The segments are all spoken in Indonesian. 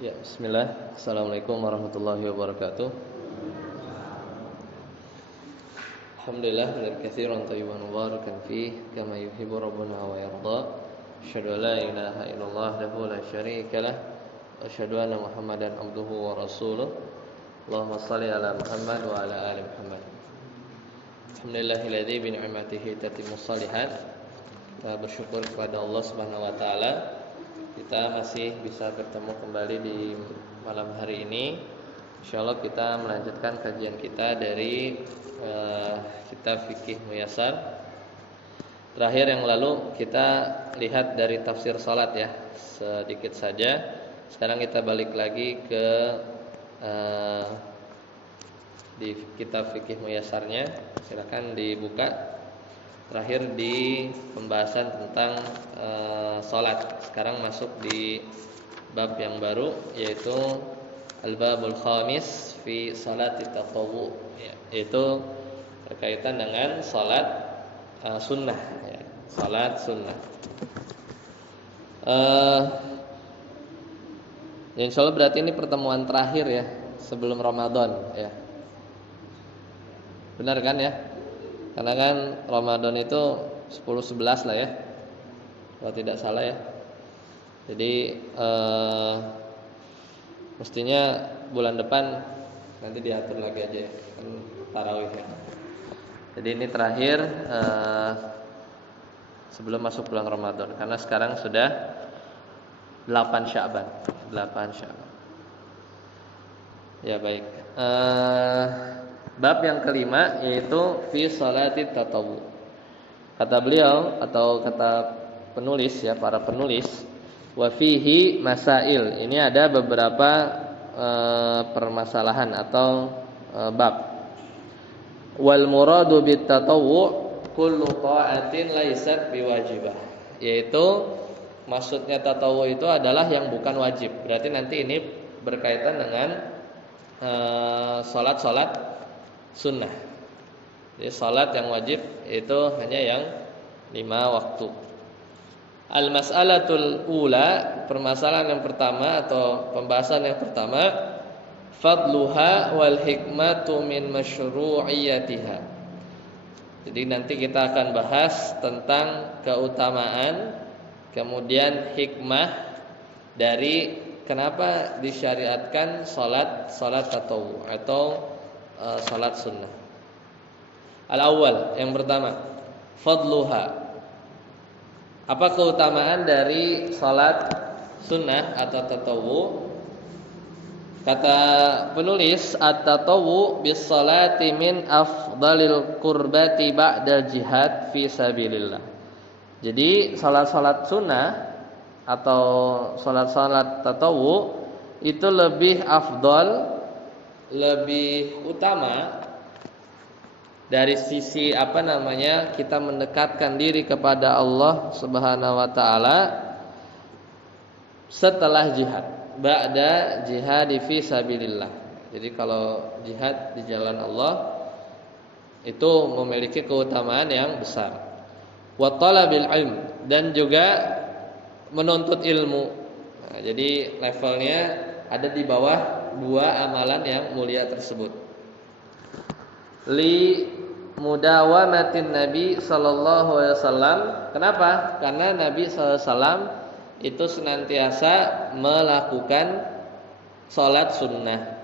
Ya, bismillah. Assalamualaikum warahmatullahi wabarakatuh. Alhamdulillah, hamdan katsiran thayyiban mubarakan fih kama yuhibbu rabbuna wa yarda. Asyhadu an la ilaha illallah wahdahu la syarika lah wa asyhadu anna Muhammadan abduhu wa rasuluh. Allahumma shalli ala Muhammad wa ala ali Muhammad. Alhamdulillahilladzi bi ni'matihi tatimmus shalihat. Kita bersyukur kepada Allah Subhanahu wa taala. Kita masih bisa bertemu kembali di malam hari ini. Insyaallah kita melanjutkan kajian kita dari kitab Fikih Muyassar. Terakhir yang lalu kita lihat dari tafsir salat ya, sedikit saja. Sekarang kita balik lagi ke di kitab Fikih Muyassarnya. Silakan dibuka. Terakhir di pembahasan tentang salat. Sekarang masuk di bab yang baru, yaitu al-babul khamis fi salati tatawwu, yaitu berkaitan dengan salat sunnah ya. Salat sunnah. Insyaallah berarti ini pertemuan terakhir ya sebelum Ramadan ya. Benar kan ya? Karena kan Ramadan itu 10-11 lah ya, kalau tidak salah ya. Jadi mestinya bulan depan nanti diatur lagi aja ya, kan tarawih ya. Jadi ini terakhir sebelum masuk bulan Ramadan, karena sekarang sudah 8 Sya'ban. Ya baik. Bab yang kelima yaitu fi salati tatawwu. Kata beliau atau kata penulis ya, para penulis, wa fihi masail. Ini ada beberapa permasalahan atau bab. Wal muradu bit tatawwu kullu ta'atin laysat biwajibah. Yaitu maksudnya tatawwu itu adalah yang bukan wajib. Berarti nanti ini berkaitan dengan salat-salat sunnah. Jadi salat yang wajib itu hanya yang 5 waktu. Al-mas'alatul ula, permasalahan yang pertama atau pembahasan yang pertama, fadluha wal hikmatu min masyru'iyatiha. Jadi nanti kita akan bahas tentang keutamaan, kemudian hikmah dari kenapa disyariatkan salat tatawwu atau salat sunnah. Al-awwal, yang pertama, fadluha. Apa keutamaan dari salat sunnah atau tatawwu? Kata penulis, at-tatawwu bis salati min afdalil qurbati ba'da jihad fi sabilillah. Jadi salat-salat sunnah atau salat-salat tatawwu itu lebih afdal, lebih utama dari sisi kita mendekatkan diri kepada Allah Subhanahu wa taala setelah jihad, ba'da jihad fi sabilillah. Jadi kalau jihad di jalan Allah itu memiliki keutamaan yang besar. Wa talabil ilm, dan juga menuntut ilmu. Nah, jadi levelnya ada di bawah dua amalan yang mulia tersebut. Li mudawamatin Nabi sallallahu alaihi wasallam. Kenapa? Karena Nabi sallallahu alaihi wasallam itu senantiasa melakukan salat sunnah.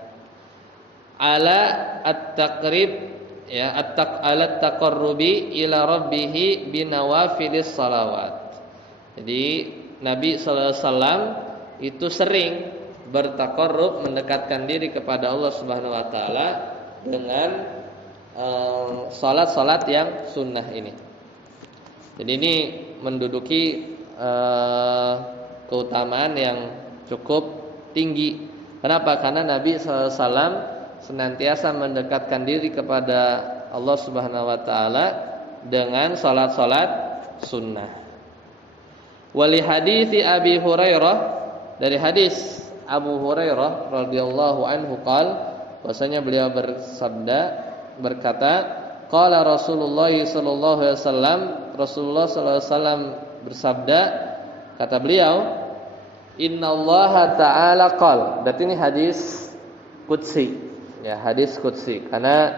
Ala at-taqrib ya, ala taqarrubi ila rabbih binawafilis salawat. Jadi Nabi sallallahu alaihi wasallam itu sering bertaqarrub, mendekatkan diri kepada Allah Subhanahu wa taala dengan salat-salat yang sunnah ini. Jadi ini menduduki keutamaan yang cukup tinggi. Kenapa? Karena Nabi sallallahu alaihi wasallam senantiasa mendekatkan diri kepada Allah Subhanahu wa taala dengan salat-salat sunnah. Wali hadithi Abi Hurairah, dari hadis Abu Hurairah radhiyallahu anhu bahwasanya beliau berkata, qala Rasulullah sallallahu alaihi wasallam, Rasulullah sallallahu alaihi wasallam bersabda, kata beliau, Innallaha ta'ala qala. Berarti ini hadis qudsi. Ya, hadis qudsi. Karena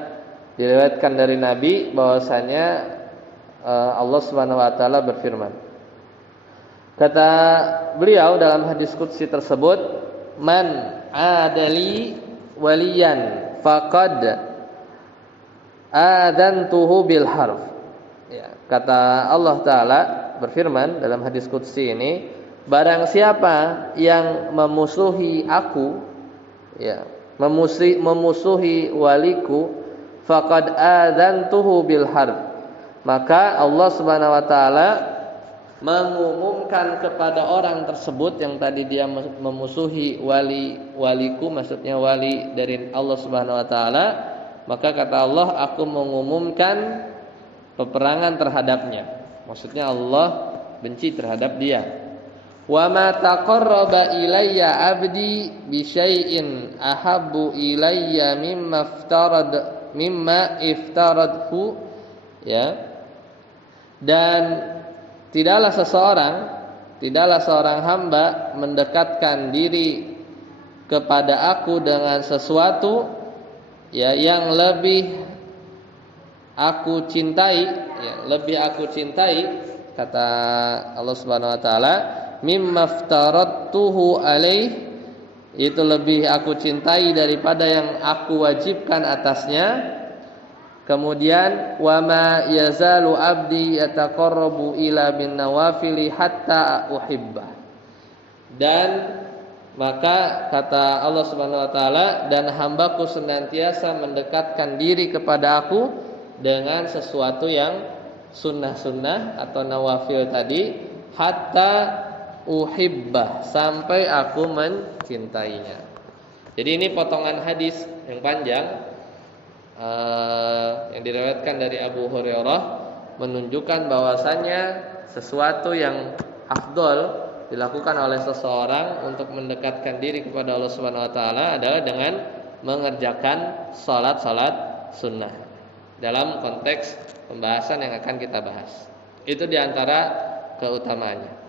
diriwayatkan dari Nabi bahwasanya Allah Subhanahu wa taala berfirman. Kata beliau dalam hadis qudsi tersebut, "Man adali waliyan faqad adantuhu bil harf." Ya, kata Allah taala berfirman dalam hadis qudsi ini, barang siapa yang memusuhi aku, ya, memusuhi waliku, faqad adzantuhu bil harb, maka Allah Subhanahu wa taala mengumumkan kepada orang tersebut yang tadi dia memusuhi waliku, maksudnya wali dari Allah Subhanahu wa taala, maka kata Allah, aku mengumumkan peperangan terhadapnya. Maksudnya Allah benci terhadap dia. Wa ma taqarraba ilayya 'abdi bi syai'in ahabbu ilayya mimma iftaradhu, ya. Dan tidaklah seorang hamba mendekatkan diri kepada aku dengan sesuatu, ya, yang lebih aku cintai, kata Allah Subhanahu wa taala, mimma aftaradtuhu alaih, itu lebih aku cintai daripada yang aku wajibkan atasnya. Kemudian wa ma yazalu abdi yataqarrabu ila bin nawafili hatta uhibba. Dan maka kata Allah Subhanahu wa taala, dan hambaku senantiasa mendekatkan diri kepada aku dengan sesuatu yang sunnah-sunnah atau nawafil tadi, hatta uhibbah, sampai aku mencintainya. Jadi ini potongan hadis yang panjang yang diriwayatkan dari Abu Hurairah, menunjukkan bahwasannya sesuatu yang afdol dilakukan oleh seseorang untuk mendekatkan diri kepada Allah Subhanahu wa taala adalah dengan mengerjakan salat-salat sunnah. Dalam konteks pembahasan yang akan kita bahas, itu diantara keutamaannya.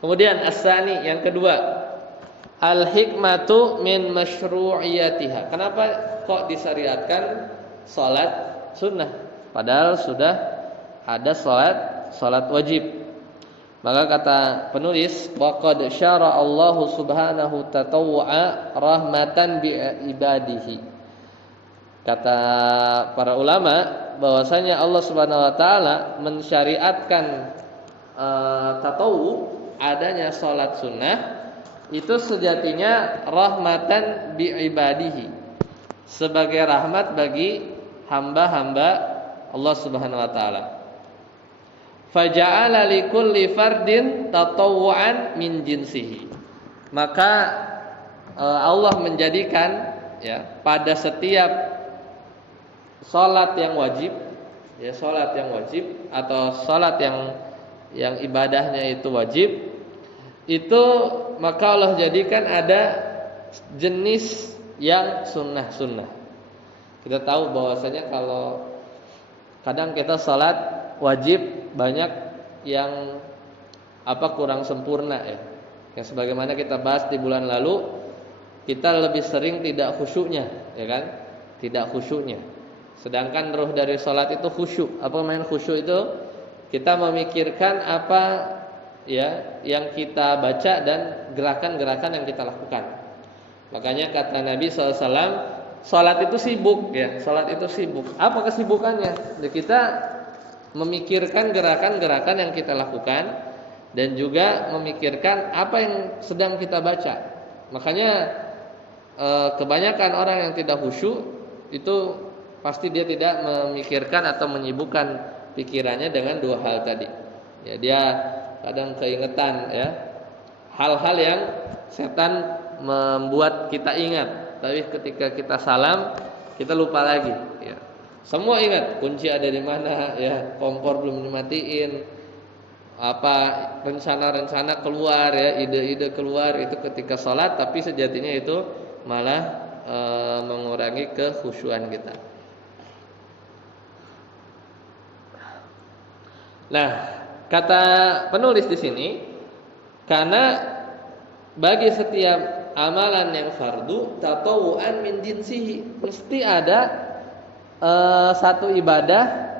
Kemudian as-sani, yang kedua, al-hikmatu min masyru'iyatiha. Kenapa kok disyariatkan salat sunnah padahal sudah ada salat wajib? Maka kata penulis, waqad syara Allahu subhanahu tatawwa rahmatan bi ibadihi. Kata para ulama bahwasanya Allah Subhanahu wa taala mensyariatkan tatawwu, adanya salat sunnah, itu sejatinya rahmatan bi ibadihi, sebagai rahmat bagi hamba-hamba Allah Subhanahu wa taala. Faja'ala likulli fardin tatawwu'an min jinsihi. Maka Allah menjadikan, ya, pada setiap salat yang wajib, ya, salat yang wajib atau salat yang ibadahnya itu wajib, itu maka Allah jadikan ada jenis yang sunnah-sunnah. Kita tahu bahwasanya kalau kadang kita salat wajib banyak yang kurang sempurna, ya. Yang sebagaimana kita bahas di bulan lalu, kita lebih sering tidak khusyuknya, ya kan? Tidak khusyuknya. Sedangkan ruh dari salat itu khusyuk. Apa main khusyuk itu? Kita memikirkan apa, ya, yang kita baca dan gerakan-gerakan yang kita lakukan. Makanya kata Nabi SAW, salat itu sibuk, ya, salat itu sibuk. Apa kesibukannya? Kita memikirkan gerakan-gerakan yang kita lakukan dan juga memikirkan apa yang sedang kita baca. Makanya kebanyakan orang yang tidak khusyuk itu pasti dia tidak memikirkan atau menyibukkan pikirannya dengan dua hal tadi. Ya, dia kadang keingetan, ya, hal-hal yang setan membuat kita ingat, tapi ketika kita salam kita lupa lagi, ya. Semua ingat, kunci ada di mana, ya, kompor belum dimatiin, apa rencana-rencana keluar, ya, ide-ide keluar itu ketika salat, tapi sejatinya itu malah mengurangi kekhusyuan kita. Nah, kata penulis di sini, karena bagi setiap amalan yang fardu tatawuan min jinsihi, mesti ada satu ibadah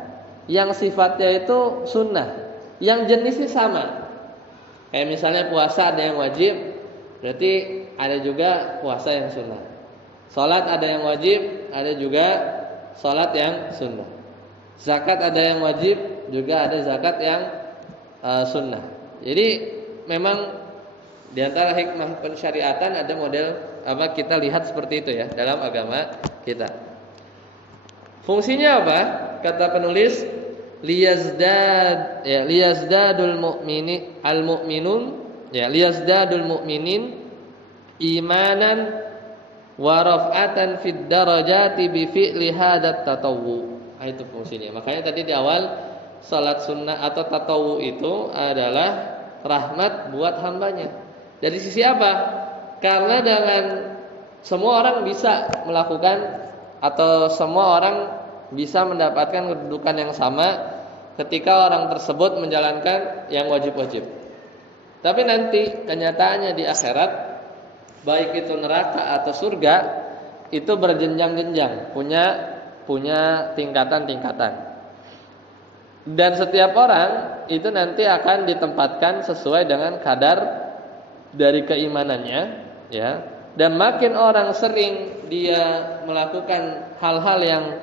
yang sifatnya itu sunnah, yang jenisnya sama. Kayak misalnya puasa ada yang wajib, berarti ada juga puasa yang sunnah. Salat ada yang wajib, ada juga salat yang sunnah. Zakat ada yang wajib, juga ada zakat yang sunnah. Jadi memang di antara hikmah pensyariatan ada model kita lihat seperti itu ya dalam agama kita. Fungsinya apa? Kata penulis, liyazdadul mu'minin imanan wa raf'atan fid darajati bi fi'li hadat tatawwu. Itu fungsinya. Makanya tadi di awal salat sunnah atau tatawwu itu adalah rahmat buat hambanya. Dari sisi apa? Karena dengan semua orang bisa melakukan atau semua orang bisa mendapatkan kedudukan yang sama ketika orang tersebut menjalankan yang wajib-wajib. Tapi nanti kenyataannya di akhirat, baik itu neraka atau surga, itu berjenjang-jenjang, punya tingkatan-tingkatan. Dan setiap orang itu nanti akan ditempatkan sesuai dengan kadar dari keimanannya, ya. Dan makin orang sering dia melakukan hal-hal yang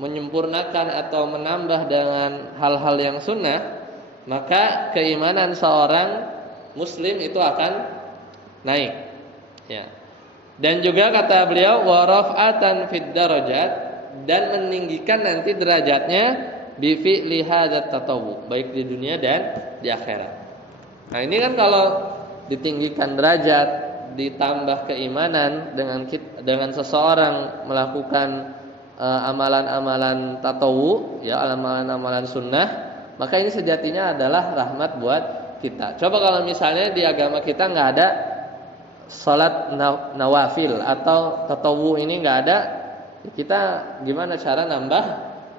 menyempurnakan atau menambah dengan hal-hal yang sunnah, maka keimanan seorang muslim itu akan naik, ya. Dan juga kata beliau wa raf'atan fid darajat, dan meninggikan nanti derajatnya bi fi'li hadzat tatawwu, baik di dunia dan di akhirat. Nah, ini kan kalau ditinggikan derajat, ditambah keimanan dengan seseorang melakukan amalan-amalan tatawwu, ya, amalan-amalan sunnah, maka ini sejatinya adalah rahmat buat kita. Coba kalau misalnya di agama kita nggak ada salat nawafil atau tatawwu, ini nggak ada, kita gimana cara nambah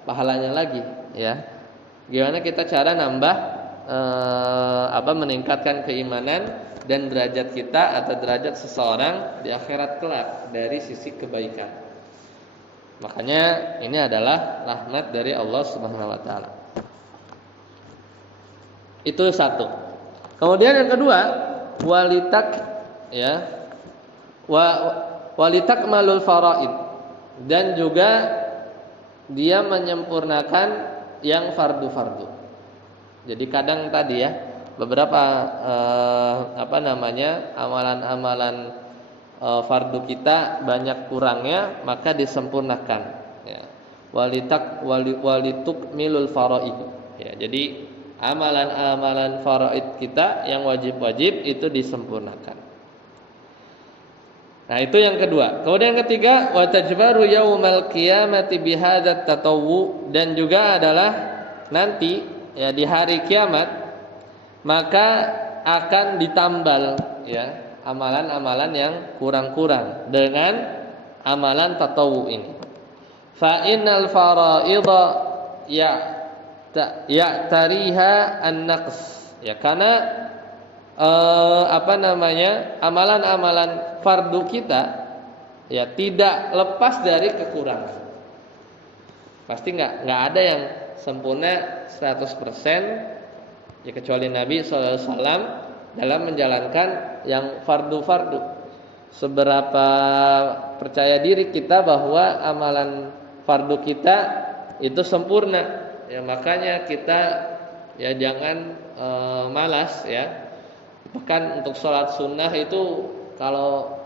pahalanya lagi, ya? Gimana kita cara nambah meningkatkan keimanan dan derajat kita atau derajat seseorang di akhirat kelak dari sisi kebaikan. Makanya ini adalah rahmat dari Allah Subhanahu wa taala. Itu satu. Kemudian yang kedua, walitak malul faraid, dan juga dia menyempurnakan yang fardu-fardu. Jadi kadang tadi ya, beberapa amalan-amalan fardu kita banyak kurangnya, maka disempurnakan, ya. Walituk milul faraid, ya. Jadi amalan-amalan faraid kita yang wajib-wajib itu disempurnakan. Nah, itu yang kedua. Kemudian yang ketiga, wa tajbaru yaumal qiyamati bihadzat tatawwu, dan juga adalah nanti, ya, di hari kiamat maka akan ditambal, ya, amalan-amalan yang kurang-kurang dengan amalan tatawwu ini. Fa innal faraidha tariha an-naqs, ya, karena amalan-amalan fardu kita, ya, tidak lepas dari kekurangan. Pasti nggak ada yang sempurna 100%, ya, kecuali Nabi SAW dalam menjalankan yang fardu-fardu. Seberapa percaya diri kita bahwa amalan fardu kita itu sempurna, ya, makanya kita, ya, jangan malas, ya. Bahkan untuk sholat sunnah itu kalau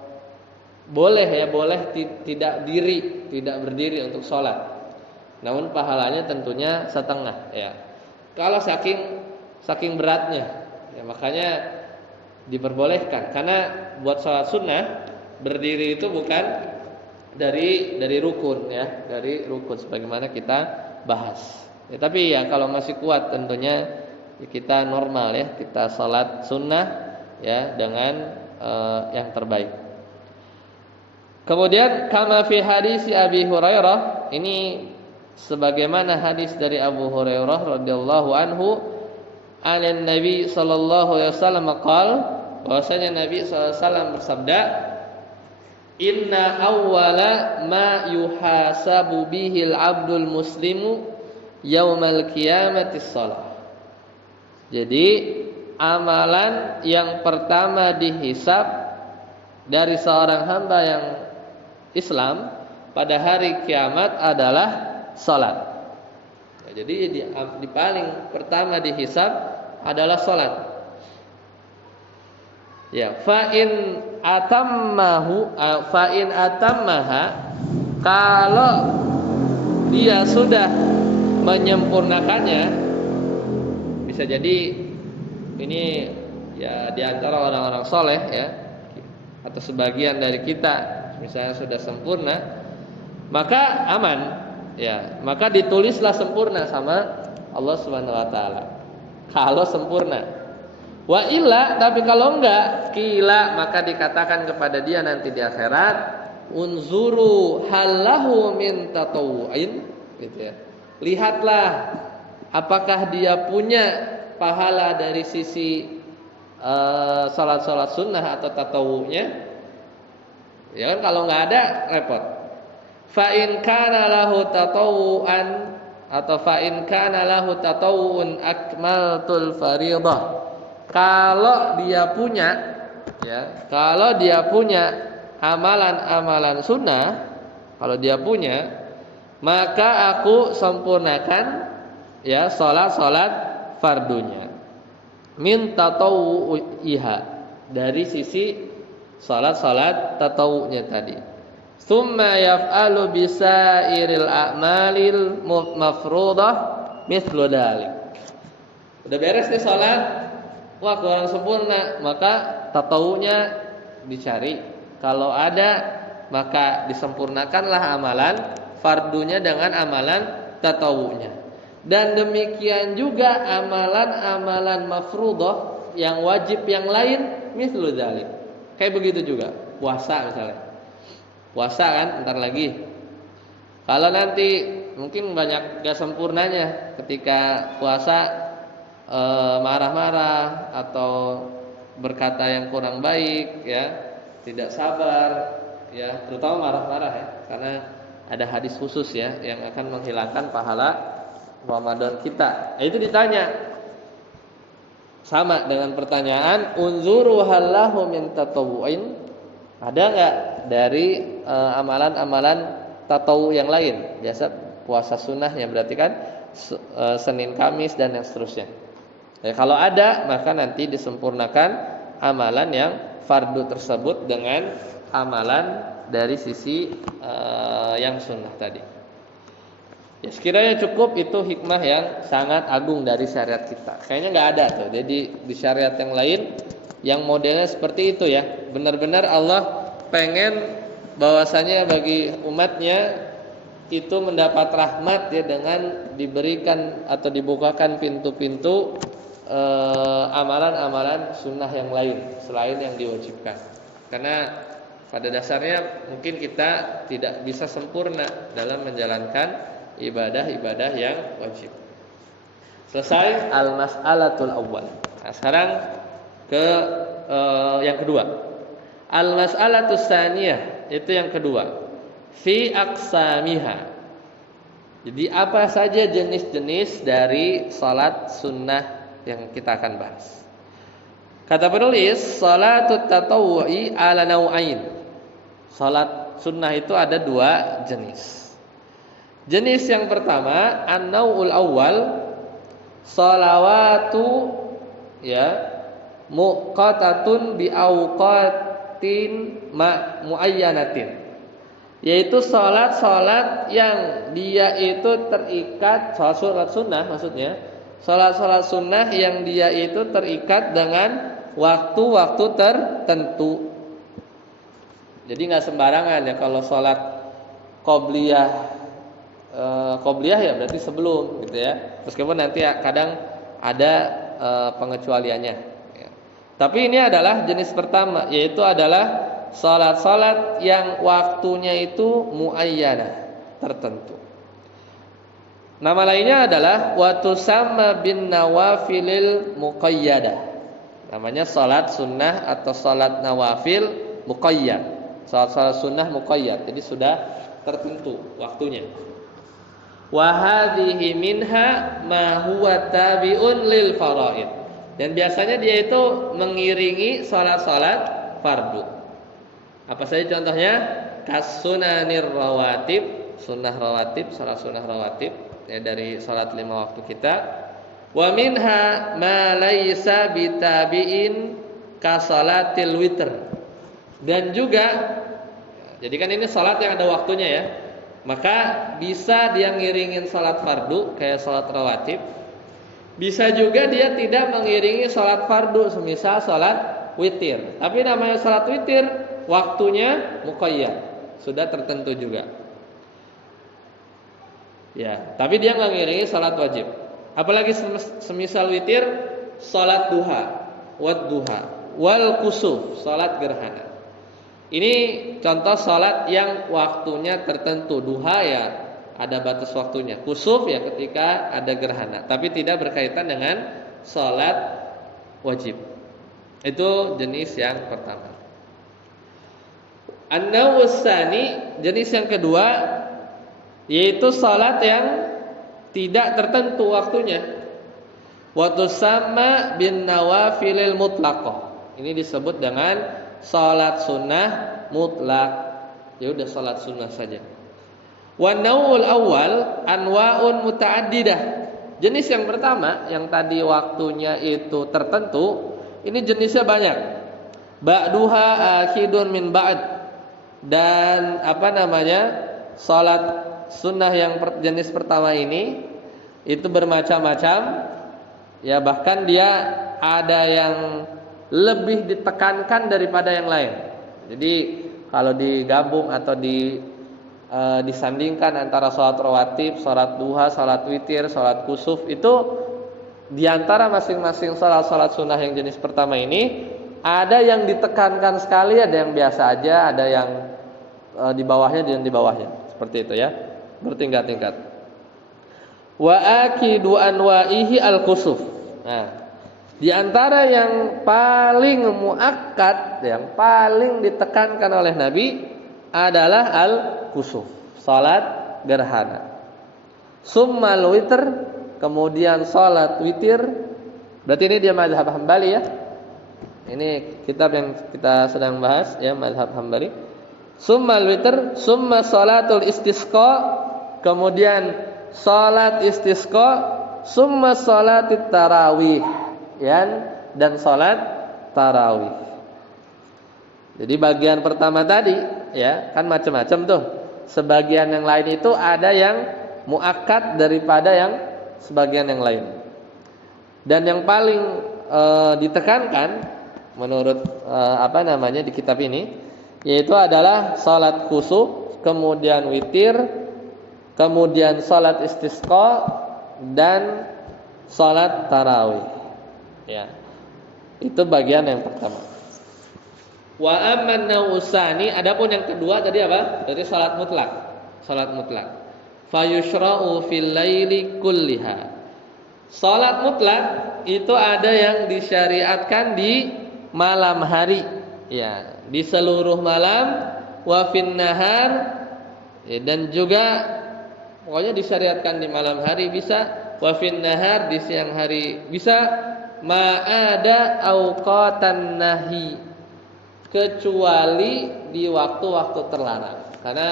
boleh, ya, boleh tidak berdiri untuk sholat. Namun pahalanya tentunya setengah, ya. Kalau saking beratnya, ya, makanya diperbolehkan. Karena buat sholat sunnah berdiri itu bukan dari rukun, ya, dari rukun sebagaimana kita bahas. Ya, tapi ya kalau masih kuat tentunya kita normal, ya, kita sholat sunnah, ya, dengan yang terbaik. Kemudian kama fi hadis Abi Hurairah, ini sebagaimana hadis dari Abu Hurairah radhiyallahu anhu, anan Nabi sallallahu alaihi wasallam qaal, bahwasanya Nabi SAW bersabda, inna awwala ma yuhasabu bihil abdul muslimu yaumal qiyamati shalah. Jadi amalan yang pertama dihisab dari seorang hamba yang Islam pada hari kiamat adalah salat. Jadi di paling pertama dihisab adalah salat. Ya, fa in atammaha, kalau dia sudah menyempurnakannya, bisa jadi ini ya di antara orang-orang soleh ya, atau sebagian dari kita misalnya sudah sempurna, maka aman ya, maka ditulislah sempurna sama Allah Subhanahu wa taala. Kalau sempurna. Wa illa, tapi kalau enggak, kila, maka dikatakan kepada dia nanti di akhirat, unzuru halahu min tatawu'in, gitu ya. Lihatlah apakah dia punya pahala dari sisi salat-salat sunnah atau tatawu'nya. Ya kan, kalau enggak ada repot. Fa in kana lahu tatawu'an atau fa in kana lahu tatawu'un akmaltul fariidah. Kalau dia punya, ya, kalau dia punya amalan-amalan sunnah, kalau dia punya, maka aku sempurnakan ya salat-salat fardunya. Min tatawu'iha, dari sisi salat-salat tatawu'nya tadi. Tsumma yaf'alu bisairil a'malil mafruḍah mithlu dzalik. Udah beres nih salat, wah kurang sempurna, maka tatawunya dicari. Kalau ada, maka disempurnakanlah amalan fardunya dengan amalan tatawunya. Dan demikian juga amalan-amalan mafruḍah yang wajib yang lain, mithlu dzalik. Kayak begitu juga puasa misalnya. Puasa kan ntar lagi. Kalau nanti mungkin banyak gak sempurnanya ketika puasa, marah-marah atau berkata yang kurang baik ya, tidak sabar ya, terutama marah-marah ya, karena ada hadis khusus ya yang akan menghilangkan pahala Ramadan kita. Itu ditanya sama dengan pertanyaan unzuru halahu min tatawu'in, ada enggak dari amalan-amalan tatawu yang lain, biasa puasa sunnahnya berarti kan Senin Kamis dan yang seterusnya. Ya, kalau ada, maka nanti disempurnakan amalan yang fardu tersebut dengan amalan dari sisi yang sunnah tadi. Ya, sekiranya cukup itu hikmah yang sangat agung dari syariat kita. Kayaknya nggak ada tuh. Jadi di syariat yang lain yang modelnya seperti itu ya. Benar-benar Allah pengen bahwasanya bagi umatnya itu mendapat rahmat ya dengan diberikan atau dibukakan pintu-pintu amalan-amalan sunnah yang lain selain yang diwajibkan. Karena pada dasarnya mungkin kita tidak bisa sempurna dalam menjalankan ibadah-ibadah yang wajib. Selesai al-mas'alatul awwal. Nah, sekarang ke yang kedua. Al-mas'alatus tsaniyah, itu yang kedua. Fi aqsamiha. Jadi apa saja jenis-jenis dari salat sunnah yang kita akan bahas. Kata penulis, salatut tatawwu'i ala nau'ain. Salat sunnah itu ada dua jenis. Jenis yang pertama, an-nau'ul awwal, salawatu ya muqatatun bi awqatin muayyanatin. Yaitu salat-salat yang dia itu terikat, salat sunnah maksudnya, salat-salat sunnah yang dia itu terikat dengan waktu-waktu tertentu. Jadi nggak sembarangan ya kalau salat qobliyah ya berarti sebelum gitu ya. Meskipun nanti kadang ada pengecualiannya. Ya. Tapi ini adalah jenis pertama, yaitu adalah salat-salat yang waktunya itu muayyanah, tertentu. Nama lainnya adalah wa tusamma bin nawafilil muqayyadah. Namanya salat sunnah atau salat nawafil muqayyad. Salat sunnah muqayyad. Jadi sudah tertentu waktunya. Wa hadhihi minha ma huwa tabi'un lil faraid. Dan biasanya dia itu mengiringi salat-salat fardu. Apa saja contohnya? Kasunanir rawatib, sunnah rawatib, salat sunnah rawatib ya, dari salat 5 waktu kita. Wa minha ma laisa bitabi'in ka salatil witr. Dan juga jadi kan ini salat yang ada waktunya ya. Maka bisa dia ngiringin salat fardu kayak salat rawatib. Bisa juga dia tidak mengiringi salat fardu, semisal salat witir. Tapi namanya salat witir waktunya muqayyad, sudah tertentu juga. Ya, tapi dia nggak ngiringi salat wajib. Apalagi semisal witir, salat duha, wad duha, wal kusuf, salat gerhana. Ini contoh salat yang waktunya tertentu. Duha ya ada batas waktunya. Kusuf ya ketika ada gerhana, tapi tidak berkaitan dengan salat wajib. Itu jenis yang pertama. An-naw'us tsani, jenis yang kedua, yaitu salat yang tidak tertentu waktunya. Wa tusamma bin nawafilil mutlaqah. Ini disebut dengan salat sunnah mutlak. Ya udah salat sunnah saja. Wa naw'ul awal anwa'un muta'addidah. Jenis yang pertama yang tadi waktunya itu tertentu, ini jenisnya banyak. Ba'duha akhidun min ba'd. Dan salat sunnah yang jenis pertama ini itu bermacam-macam. Ya, bahkan dia ada yang lebih ditekankan daripada yang lain. Jadi kalau digabung atau disandingkan antara salat rawatib, salat duha, salat witir, salat kusuf, itu diantara masing-masing salat sunnah yang jenis pertama ini ada yang ditekankan sekali, ada yang biasa aja, ada yang di bawahnya dan di bawahnya. Seperti itu ya, bertingkat-tingkat. Wa akidu anwa'ihi al-kusuf. Nah, di antara yang paling muakkad, yang paling ditekankan oleh Nabi adalah al-kusuf, salat gerhana. Summal witr, kemudian salat witir. Berarti ini dia mazhab Hambali ya. Ini kitab yang kita sedang bahas ya, mazhab Hambali. Summal witr, summa salatul istisqa, kemudian salat istisqa, summa salatit tarawih ya, dan salat tarawih. Jadi bagian pertama tadi ya, kan macam-macam tuh. Sebagian yang lain itu ada yang muakkad daripada yang sebagian yang lain. Dan yang paling ditekankan menurut di kitab ini yaitu adalah salat kusuf, kemudian witir, kemudian salat istisqa dan salat tarawih. Ya. Itu bagian yang pertama. Wa amman naw'usani, adapun yang kedua tadi apa? Dari salat mutlak. Salat mutlak. Fayushra'u fil laili kulliha. Salat mutlak itu ada yang disyariatkan di malam hari, ya, di seluruh malam, wa fin nahar, ya, dan juga pokoknya disyariatkan di malam hari bisa, wa fin nahar di siang hari bisa, ma'ada auqatan nahi, kecuali di waktu-waktu terlarang. Karena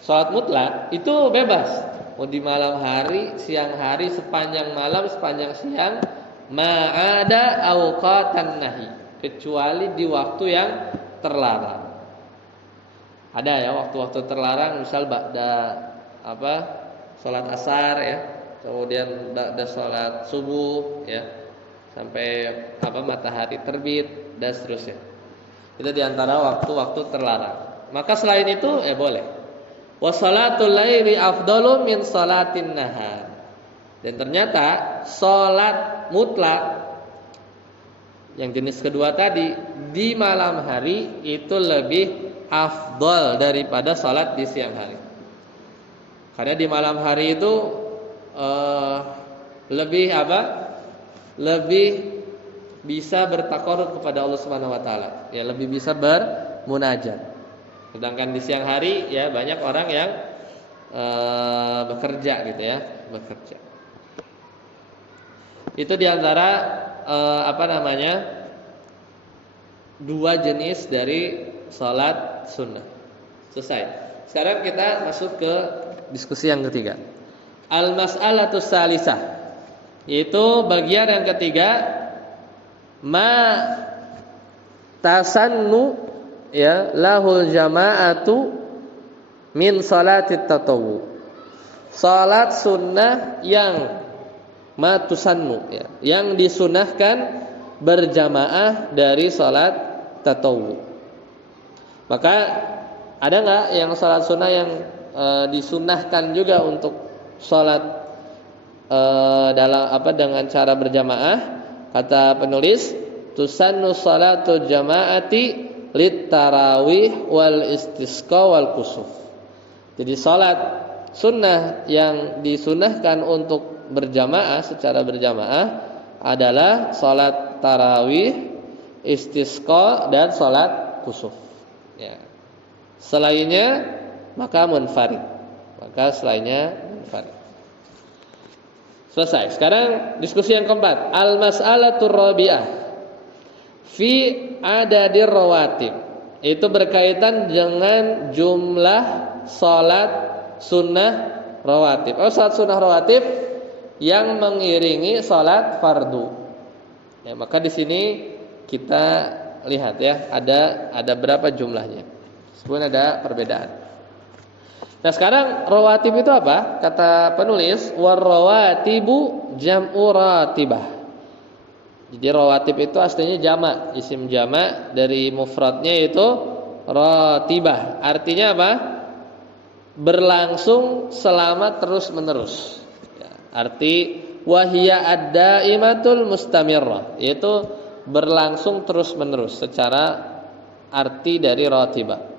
salat mutlak itu bebas, mau di malam hari, siang hari, sepanjang malam, sepanjang siang, ma'ada auqatan nahi, kecuali di waktu yang terlarang. Ada ya waktu-waktu terlarang, misal ba'da salat asar ya, kemudian ba'da salat subuh ya, sampai matahari terbit dan seterusnya. Itu diantara waktu-waktu terlarang. Maka selain itu boleh. Wa salatul laili afdalu min salatin nahar. Dan ternyata salat mutlak yang jenis kedua tadi di malam hari itu lebih afdal daripada salat di siang hari. Karena di malam hari itu lebih bisa bertakarub kepada Allah Subhanahu wa taala, ya lebih bisa bermunajat. Sedangkan di siang hari ya banyak orang yang bekerja gitu ya, bekerja. Itu diantara dua jenis dari salat sunnah. Selesai. Sekarang kita masuk ke diskusi yang ketiga. Al-mas'alatus salisah, yaitu bagian yang ketiga, ma tasannu ya lahul jama'atu min salatit tatawwu. Salat sunnah yang ma tusannu ya, yang disunahkan berjamaah dari salat tatawwu. Maka ada enggak yang salat sunnah yang disunahkan juga untuk salat dengan cara berjamaah? Kata penulis, tusannu salatu jama'ati lit tarawih wal istisqa wal kusuf. Jadi salat sunnah yang disunahkan untuk berjamaah secara berjamaah adalah salat tarawih, istisqa dan salat kusuf. Ya. Selainnya maka munfarid. Selesai. Sekarang diskusi yang keempat, al-mas'alatur rabi'ah fi adadir rawatib. Itu berkaitan dengan jumlah salat sunnah rawatib. Salat sunnah rawatib yang mengiringi salat fardu. Ya, maka di sini kita lihat ya, ada berapa jumlahnya. Sebenarnya ada perbedaan. Nah sekarang rawatib itu apa? Kata penulis, war rawatibu jam'u ratibah. Jadi rawatib itu aslinya jamak, isim jamak dari mufradnya itu ratibah. Artinya apa? Berlangsung selama terus menerus. Ya, arti wahia ad-daimatul mustamirrah, yaitu berlangsung terus menerus secara arti dari ratibah.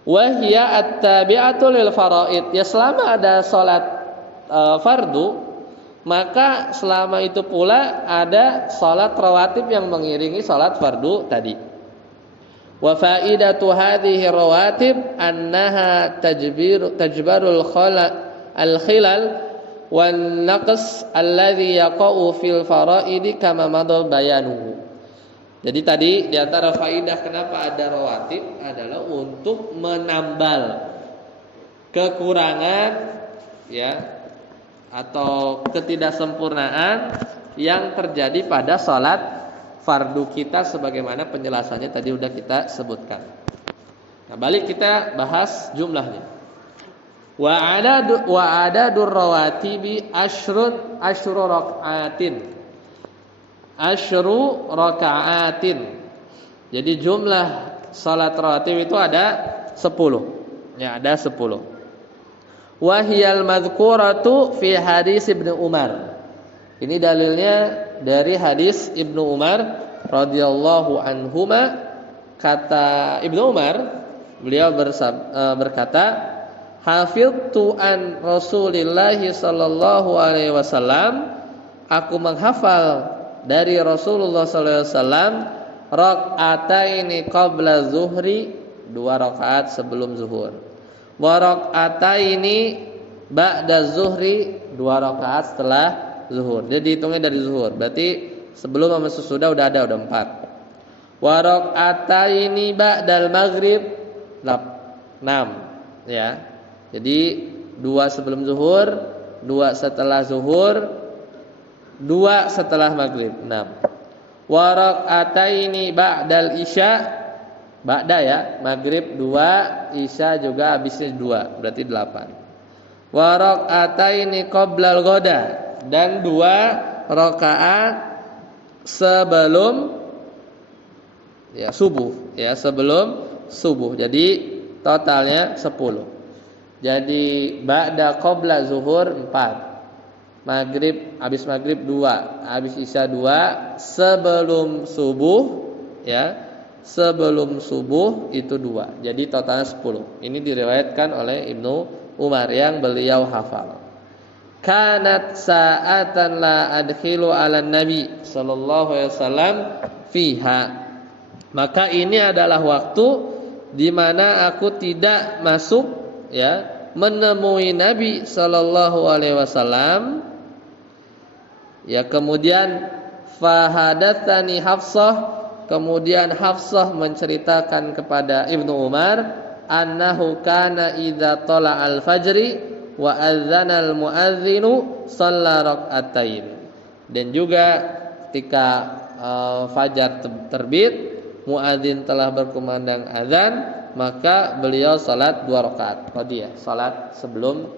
Wahia at-tabi'atu lil faraid, ya selama ada salat fardu, maka selama itu pula ada salat rawatib yang mengiringi salat fardu tadi. Wa faidatu hadhihi rawatib annaha tajbarul al-khilal wan naqs alladhi yaqa'u fil faraid kama madal bayanuhu. Jadi tadi di antara faidah kenapa ada rawatib adalah untuk menambal kekurangan ya atau ketidaksempurnaan yang terjadi pada salat fardu kita sebagaimana penjelasannya tadi udah kita sebutkan. Nah, balik kita bahas jumlahnya. Wa adadur rawatibi asyru raka'atin. Jadi jumlah salat rawatib itu ada 10. Ya, ada 10. Wa hiyal madhkuratu fi hadis Ibnu Umar. Ini dalilnya dari hadis Ibnu Umar radhiyallahu anhuma. Kata Ibnu Umar, beliau berkata, hafidtu an Rasulillah sallallahu alaihi wasallam, aku menghafal dari Rasulullah sallallahu alaihi wasallam rakaataini qabla zuhri, 2 rakaat sebelum zuhur. Wa rakaataini ba'da zuhri, 2 rakaat setelah zuhur. Jadi hitungnya dari zuhur. Berarti sebelum sama sesudah udah 4. Wa rakaataini ba'dal maghrib, 6 ya. Jadi 2 sebelum zuhur, 2 setelah zuhur, 2 setelah maghrib, 6. Wa raka'ataini ba'dal isya, ba'da ya, maghrib 2, isya juga habisnya 2, berarti 8. Wa raka'ataini qoblal ghada, dan 2 rakaat sebelum ya subuh, ya sebelum subuh. Jadi totalnya 10. Jadi ba'da qabla zuhur 4. Maghrib, habis maghrib 2, habis isya 2, sebelum subuh ya, sebelum subuh itu 2. Jadi totalnya 10. Ini diriwayatkan oleh Ibnu Umar yang beliau hafal. kanat sa'atan la adkhilu 'ala nabi sallallahu alaihi wasallam fiha. Maka ini adalah waktu di mana aku tidak masuk ya menemui Nabi sallallahu alaihi wasallam. Ya, kemudian fahadatsani Hafsah, kemudian Hafsah menceritakan kepada Ibnu Umar annahu kana idza tala'al fajri wa adzana al muadzinu shalla rak'atain. Dan juga ketika fajar terbit, muadzin telah berkumandang azan, maka beliau salat 2 rakaat qadiyah, salat sebelum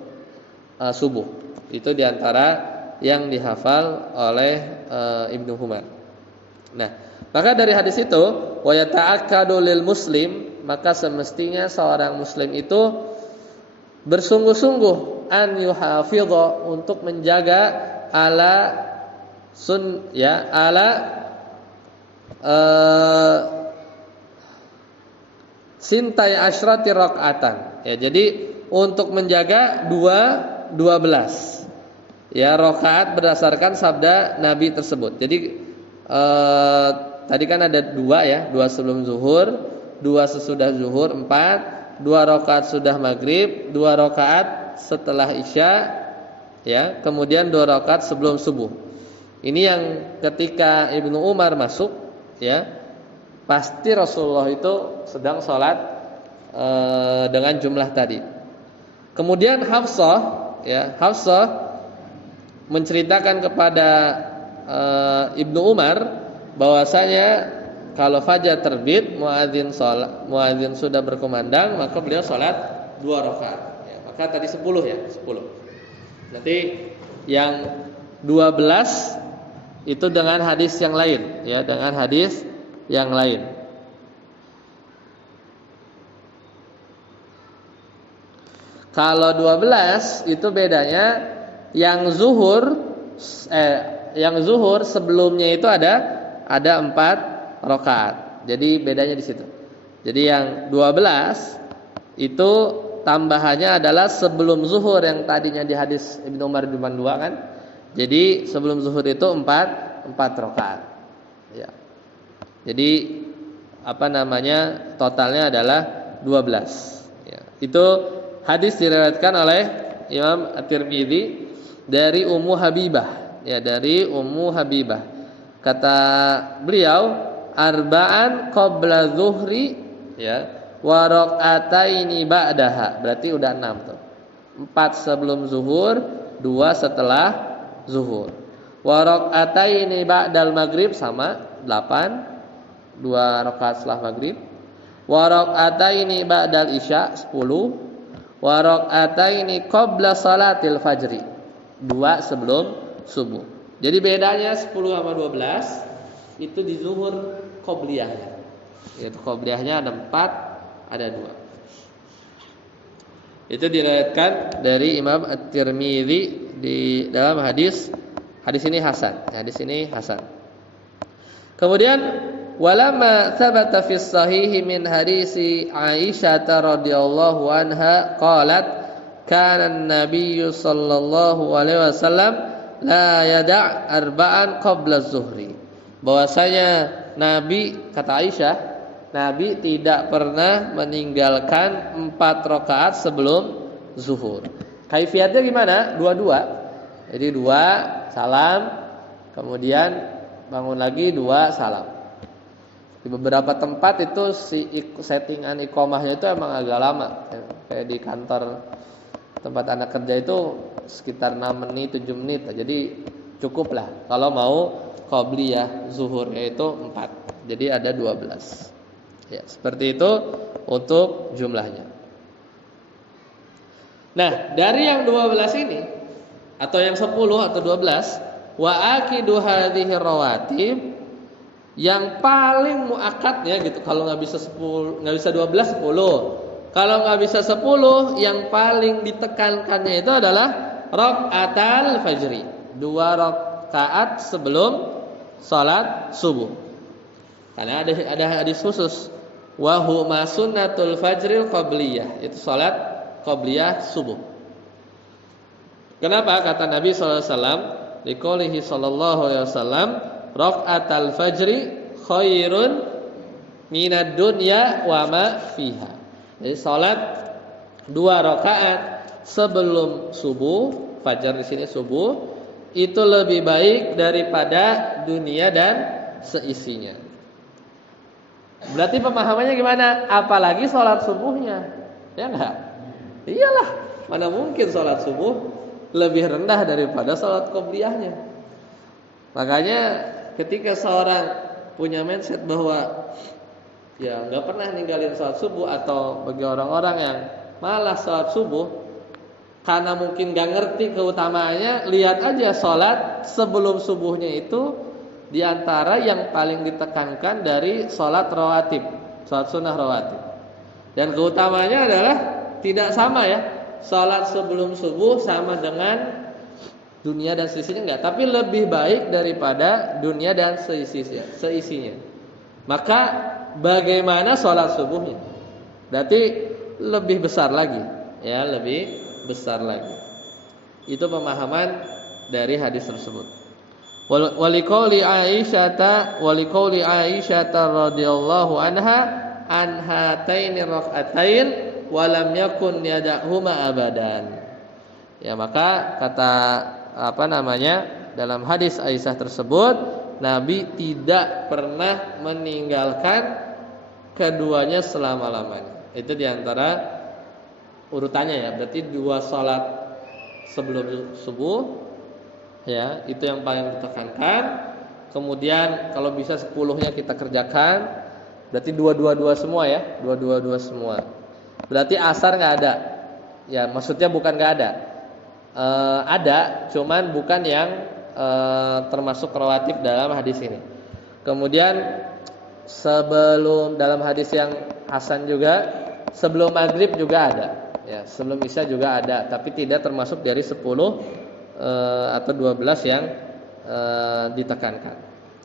subuh. Itu diantara yang dihafal oleh Ibnu Umar. Nah, maka dari hadis itu wa yata'akkadu lil muslim, maka semestinya seorang muslim itu bersungguh-sungguh an yuhafidha, untuk menjaga ala sintai asyrati rakaatan. Ya, jadi untuk menjaga 12 ya rakaat berdasarkan sabda Nabi tersebut. Jadi tadi kan ada 2 ya, 2 sebelum zuhur, 2 sesudah zuhur, 4, 2 rakaat sudah maghrib, 2 rakaat setelah isya, ya, kemudian 2 rakaat sebelum subuh. Ini yang ketika Ibnu Umar masuk, ya, pasti Rasulullah itu sedang sholat dengan jumlah tadi. Kemudian Hafsah menceritakan kepada Ibnu Umar bahwasanya kalau fajar terbit, muadzin sudah berkumandang, maka beliau salat 2 rakaat. Ya, maka tadi 10 ya, 10. Nanti yang 12 itu dengan hadis yang lain, ya, dengan hadis yang lain. Kalau 12 itu bedanya yang zuhur sebelumnya itu ada 4 rakaat. Jadi bedanya di situ. Jadi yang 12 itu tambahannya adalah sebelum zuhur, yang tadinya di hadis Ibnu Umar cuma 2 kan. Jadi sebelum zuhur itu 4 rakaat. Ya. Jadi totalnya adalah 12. Ya. Itu hadis diriwayatkan oleh Imam At-Tirmidzi dari Ummu Habibah, ya, dari Ummu Habibah. Kata beliau, arba'an qabla zuhri, ya, wa rak'ataini ba'daha. Berarti udah 6 tuh. 4 sebelum zuhur, 2 setelah zuhur. Wa rak'ataini ba'dal maghrib sama 8, 2 rakaat setelah maghrib. Wa rak'ataini ba'dal isya 10. Wa rak'ataini qabla salatil fajri, 2 sebelum subuh. Jadi bedanya 10 sama 12 itu di zuhur qobliyahnya. Yaitu qobliyahnya ada 4, ada 2. Itu diriwayatkan dari Imam At-Tirmidzi di dalam hadis ini hasan. Hadis ini hasan. Kemudian walamma thabata fi shahihi min hadisi Aisyah radhiyallahu anha qalat kana an-nabiy sallallahu alaihi wasallam la yada' arba'an qabla az-zuhri. Bahwasanya Nabi, kata Aisyah, Nabi tidak pernah meninggalkan 4 rakaat sebelum zuhur. Kaifiatnya gimana? 2-2. Jadi 2 salam, kemudian bangun lagi 2 salam. Di beberapa tempat itu settingan iqomahnya itu emang agak lama. Kayak di kantor tempat anak kerja itu sekitar 6 menit, 7 menit. Jadi cukup lah kalau mau qobliyah zuhur, yaitu 4. Jadi ada 12. Ya, seperti itu untuk jumlahnya. Nah, dari yang 12 ini atau yang 10 atau 12, wa akidu hadhihi rawatib, yang paling muakkadnya gitu, kalau enggak bisa 10, enggak bisa 12, 10. Kalau enggak bisa 10, yang paling ditekankannya itu adalah rakaatal fajri, 2 rakaat sebelum salat subuh. Karena ada hadis khusus, wa huma sunnatul fajril qabliyah, itu salat qabliyah subuh. Kenapa? Kata Nabi SAW, liqoulihi sallallahu alaihi wasallam, raq'atal fajri khairun minad dunya wa ma fiha. Jadi salat 2 rakaat sebelum subuh, fajar di sini subuh, itu lebih baik daripada dunia dan seisinya. Berarti pemahamannya gimana? Apalagi salat subuhnya. Ya enggak? Iyalah, mana mungkin salat subuh lebih rendah daripada salat qobliyahnya. Makanya ketika seorang punya mindset bahwa ya enggak pernah ninggalin salat subuh, atau bagi orang-orang yang malas salat subuh karena mungkin enggak ngerti keutamaannya, lihat aja salat sebelum subuhnya itu di antara yang paling ditekankan dari salat rawatib, salat sunnah rawatib. Dan keutamanya adalah tidak sama ya. Salat sebelum subuh sama dengan dunia dan seisinya enggak, tapi lebih baik daripada dunia dan seisinya. Maka bagaimana salat subuhnya? Berarti lebih besar lagi, ya, lebih besar lagi. Itu pemahaman dari hadis tersebut. Waliqauli Aisyata radhiyallahu anha an hataini raq'atain wa lam yakun yad'uhuma abadan. Ya, maka kata dalam hadis Aisyah tersebut, Nabi tidak pernah meninggalkan keduanya selama-lamanya. Itu diantara urutannya ya. Berarti 2 salat sebelum subuh, ya, itu yang paling ditekankan. Kemudian kalau bisa 10-nya kita kerjakan, berarti 2-2 semua ya, 2-2 semua. Berarti asar nggak ada. Ya, maksudnya bukan nggak ada. Ada, cuman bukan yang termasuk rawatib dalam hadis ini. Kemudian sebelum, dalam hadis yang hasan juga, sebelum maghrib juga ada. Ya, sebelum isya juga ada, tapi tidak termasuk dari 10 atau 12 yang ditekankan.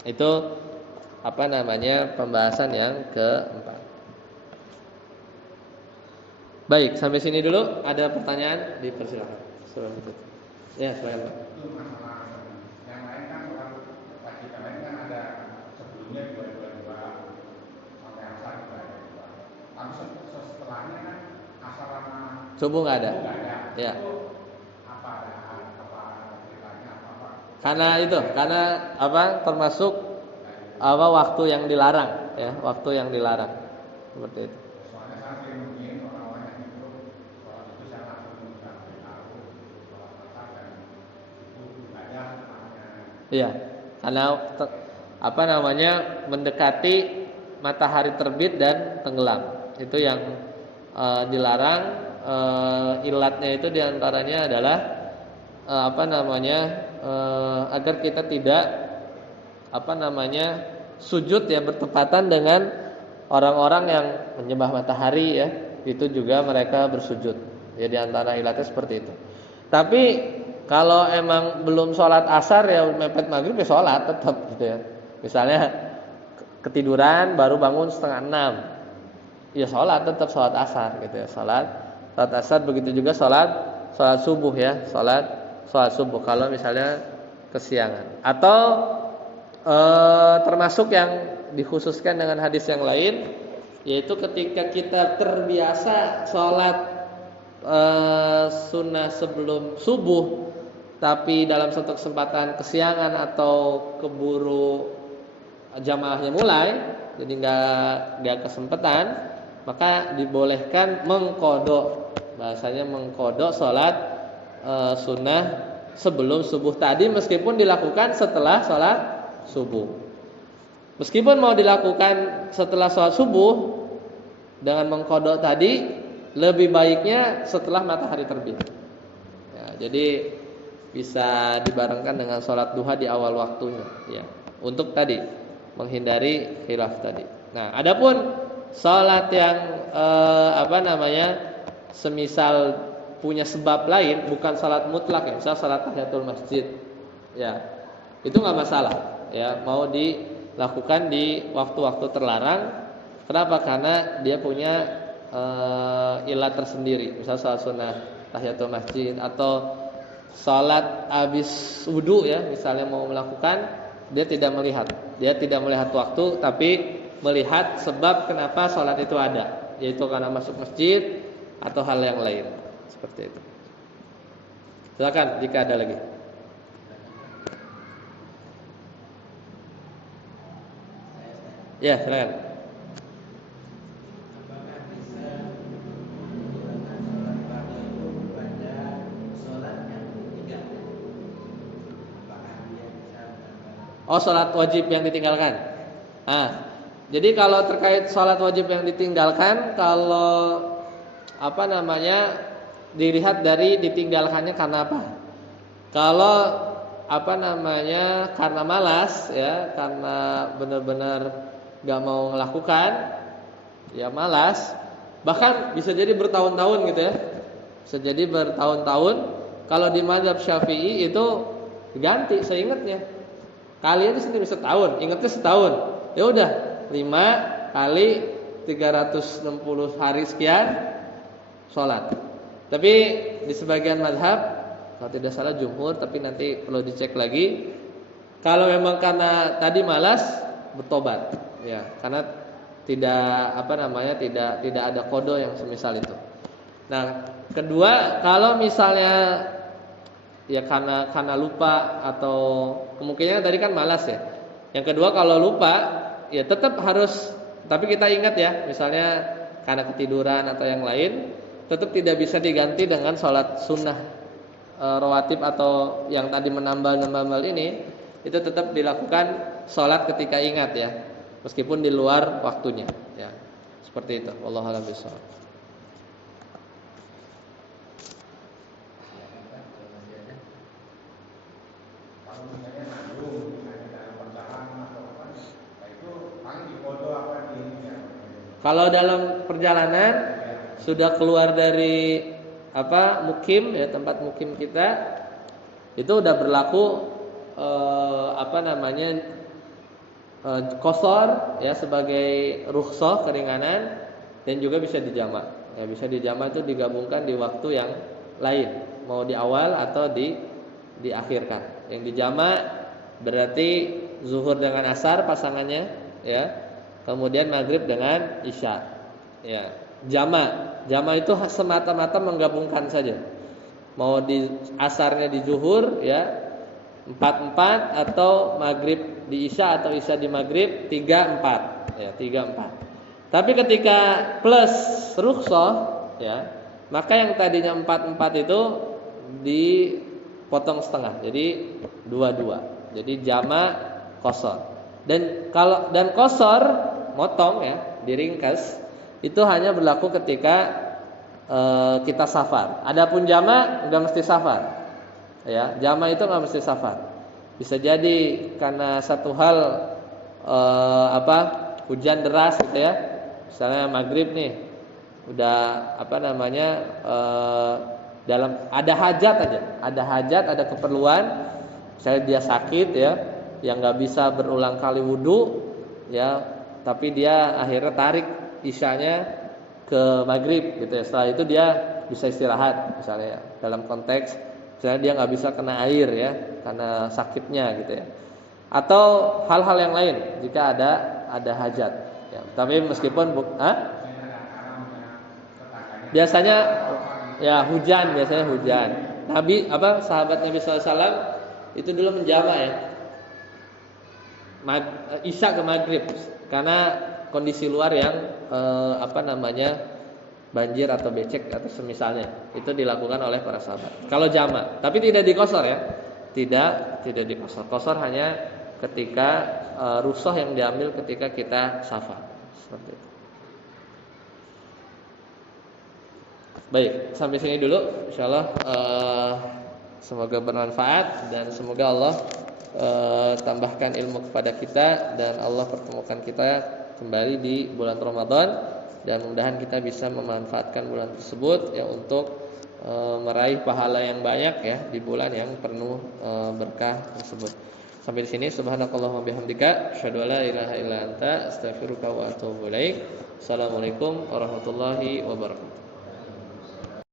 Itu pembahasan yang keempat. Baik, sampai sini dulu. Ada pertanyaan? Dipersilakan. Ya, silakan Pak. Itu masalah yang lain kan, wajib lain kan ada sebelumnya 2 sampai asar juga ada 2. Langsung setelahnya kan asar sama subuh nggak ada. Ya. Itu apa ceritanya apa? Karena termasuk waktu yang dilarang, ya, waktu yang dilarang. Seperti itu. Soalnya saya mungkin orang-orang yang itu sholat itu saya langsung sampai tahu sholat asar dan itu ibadah namanya. Iya. Karena mendekati matahari terbit dan tenggelam. Itu yang dilarang. Ilatnya itu diantaranya adalah agar kita tidak sujud ya bertepatan dengan orang-orang yang menyembah matahari, ya, itu juga mereka bersujud. Ya, di antara ilatnya seperti itu. Tapi kalau emang belum sholat asar ya mepet maghrib ya sholat tetap gitu ya. Misalnya ketiduran baru bangun 5:30, ya sholat tetap sholat asar gitu ya. Sholat asar, begitu juga sholat subuh ya, sholat subuh kalau misalnya kesiangan. Atau termasuk yang dikhususkan dengan hadis yang lain, yaitu ketika kita terbiasa sholat sunnah sebelum subuh, tapi dalam satu kesempatan kesiangan atau keburu jamaahnya mulai, jadi nggak kesempatan, maka dibolehkan mengqadha, bahasanya mengqadha sholat sunnah sebelum subuh tadi, meskipun dilakukan setelah sholat subuh. Meskipun mau dilakukan setelah sholat subuh dengan mengqadha tadi, lebih baiknya setelah matahari terbit. Ya, jadi bisa dibarengkan dengan sholat duha di awal waktunya, ya, untuk tadi menghindari khilaf tadi. Nah, adapun sholat yang semisal punya sebab lain, bukan sholat mutlak ya, misal sholat tahiyatul masjid, ya, itu nggak masalah, ya, mau dilakukan di waktu-waktu terlarang. Kenapa? Karena dia punya ilat tersendiri, misal sholat sunnah tahiyatul masjid atau salat habis wudu ya, misalnya mau melakukan, dia tidak melihat waktu, tapi melihat sebab kenapa salat itu ada, yaitu karena masuk masjid atau hal yang lain. Seperti itu. Silakan jika ada lagi. Ya, silakan. Apakah bisa menggunakan sholat fardu itu pada sholat yang ketiga? Apakah dia bisa menambah? Oh, sholat wajib yang ditinggalkan. Jadi kalau terkait sholat wajib yang ditinggalkan, kalau dilihat dari ditinggalkannya karena apa? Kalau karena malas ya, karena benar-benar gak mau melakukan, ya malas. Bahkan bisa jadi bertahun-tahun gitu ya. Bisa jadi bertahun-tahun. Kalau di mazhab Syafi'i itu diganti seingatnya. Kali aja sendiri setahun, ingatnya setahun. Ya udah, 5 kali 360 hari sekian sholat. Tapi di sebagian mazhab, kalau tidak salah jumhur, tapi nanti perlu dicek lagi. Kalau memang karena tadi malas, bertobat. Ya, karena tidak ada kodo yang semisal itu. Nah, kedua, kalau misalnya ya karena lupa atau kemungkinan tadi kan malas ya. Yang kedua kalau lupa ya tetap harus, tapi kita ingat ya, misalnya karena ketiduran atau yang lain, tetap tidak bisa diganti dengan sholat sunnah rawatib atau yang tadi menambal ini, itu tetap dilakukan sholat ketika ingat ya, meskipun di luar waktunya ya. Seperti itu. Wallahu a'lam bishawab. Kalau misalnya nanggung, misalnya dalam perjalanan atau apa, nah itu paling di foto apa di ini ya. Kalau dalam perjalanan sudah keluar dari mukim ya, tempat mukim kita, itu udah berlaku qashar ya, sebagai rukhsah keringanan, dan juga bisa dijamak. Ya, bisa dijamak itu digabungkan di waktu yang lain, mau di awal atau diakhirkan. Yang dijamak berarti zuhur dengan asar pasangannya ya, kemudian maghrib dengan isya ya. Jamak itu semata-mata menggabungkan saja, mau di asarnya di zuhur ya 4-4, atau maghrib di isya atau isya di maghrib 3-4 ya, 3-4. Tapi ketika plus rukhsah ya, maka yang tadinya 4-4 itu dipotong setengah, jadi 2-2. Jadi jamak qashar. Dan qashar motong ya, diringkas, itu hanya berlaku ketika kita safar. Adapun jamak enggak mesti safar. Ya, jamak itu enggak mesti safar. Bisa jadi karena satu hal hujan deras gitu ya. Misalnya maghrib nih, udah dalam ada hajat aja, ada keperluan, misalnya dia sakit ya, yang nggak bisa berulang kali wudu ya, tapi dia akhirnya tarik isyanya ke maghrib gitu ya. Setelah itu dia bisa istirahat misalnya ya. Dalam konteks misalnya dia nggak bisa kena air ya karena sakitnya gitu ya, atau hal-hal yang lain jika ada hajat ya. Tapi meskipun biasanya ya hujan, sahabat Nabi SAW itu dulu menjamak ya, isya ke maghrib, karena kondisi luar yang banjir atau becek atau semisalnya, itu dilakukan oleh para sahabat. Kalau jamak, tapi tidak diqashar ya, tidak diqashar. Qashar hanya ketika rukhsah yang diambil ketika kita safar, seperti itu. Baik, sampai sini dulu. Insyaallah semoga bermanfaat dan semoga Allah tambahkan ilmu kepada kita, dan Allah pertemukan kita kembali di bulan Ramadan, dan mudah-mudahan kita bisa memanfaatkan bulan tersebut ya untuk meraih pahala yang banyak ya di bulan yang penuh berkah tersebut. Sampai di sini, subhanakallahumma bihamdika asyhadu an la ilaha illa anta astaghfiruka wa atubu ilaik. Assalamualaikum warahmatullahi wabarakatuh.